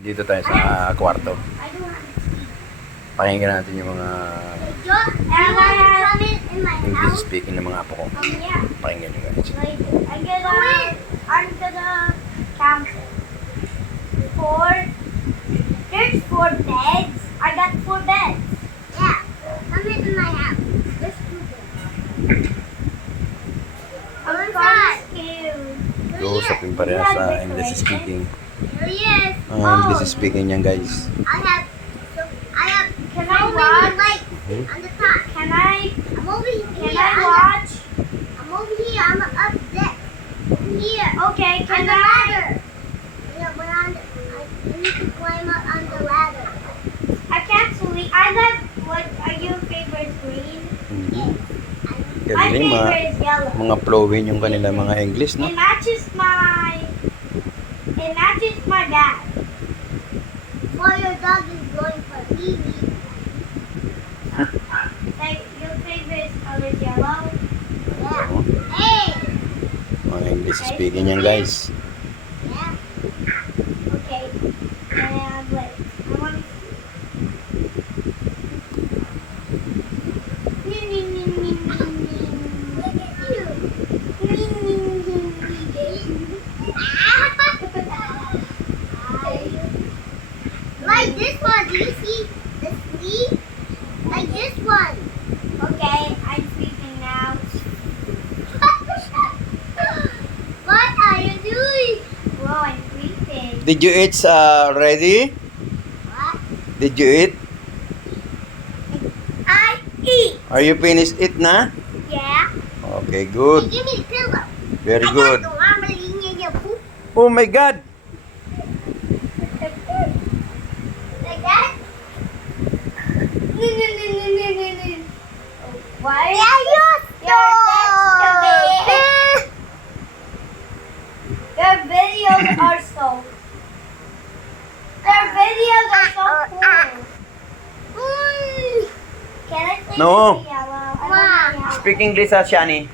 Dito tayo sa kwarto. Pakinggan natin yung mga English speaking ng mga apo ko. Pakinggan nyo guys. I'm gonna count it. There's 4 beds. I got 4 beds. Yeah, come in my house. There's 2 beds. I'm scared. Usapin pareha sa English speaking. Here he is. English speaking yan guys. Can I watch? On the top. I'm over here. Can I watch? I'm over here. I'm up there. Over here. Okay, can I? Ladder. Yeah, we're on the, I need to climb up on the ladder. I can't sleep. I got, what are your favorite green? Mhm. My Galing, favorite is yellow. mga flowing yung kanila mga English, no? It matches my dad. Well, your dog is going for pee. Like, your favorite color is yellow? Yeah. Hey! Mga English speaking yan guys. Yeah. Okay. And wait. I want to look at you. Like this one. Do you see the sleep? Like this one. Okay, I'm sleeping now. What are you doing? Whoa, I'm sleeping. Did you eat ready? What? Did you eat? I eat. Are you finished it na? Yeah. Okay, good. Give me the pillow. Very I good. got the wobbly in your poop. Oh my God! Like that? Why? Yeah, you're Your videos are so. Your videos are so cool. Can I say No. yellow? I like yellow. Speak English, Shani.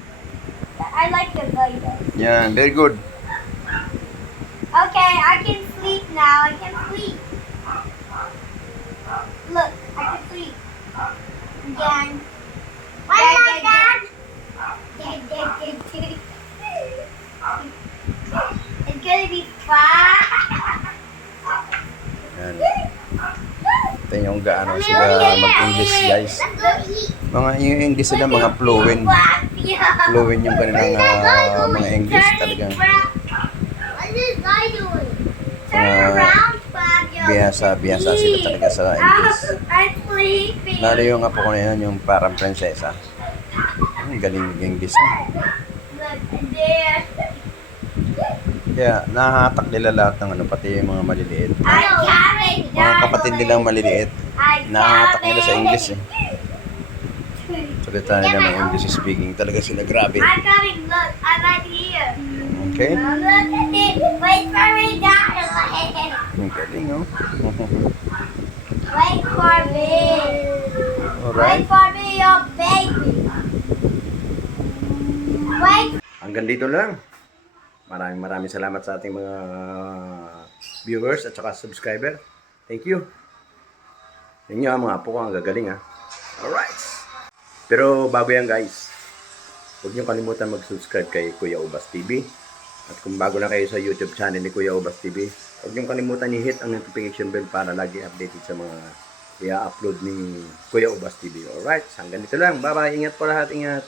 I like the videos. Yeah, very good. Okay, I can sleep now. I can sleep. Look, I can sleep. Again. Dad, Dad. It's gonna be fun. Yan. Ito yung gaano sila mag-English guys. Let's go eat. Mga yung English sila, mga fluent. Fluent yung kanilang mga English talagang. What is I doing? Turn Mga around, Fabio. bihasa sila talaga sa English. I'm sleeping. Lalo yung apo ko na yan, yung parang prinsesa. Ang galing ng English mo. Look, there. Kaya nahahatak nila lahat ng pati yung mga maliliit. I'm coming. Mga kapatid nilang maliliit, nahahatak nila sa English eh. Salita nila ng English speaking. Talaga sila grabe. I'm coming. Look, I'm right here. Okay? Look at me. Wait for me, Dad. Ang galing oh. Wait for me. Wait Alright. for me, your baby. Wait. Hanggang dito lang. Maraming salamat sa ating mga viewers at saka subscriber. Thank you. Ninyo mga apo ko, ang gagaling ha. Alright. Pero bago yan guys, huwag niyo kalimutan mag-subscribe kay Kuya Ubas TV. At kung bago na kayo sa YouTube channel ni Kuya Ubas TV, huwag niyo kalimutan i-hit ang notification bell para lagi updated sa mga i-upload ni Kuya Ubas TV. Alright, hanggang dito lang. Bye-bye. Ingat po lahat. Ingat.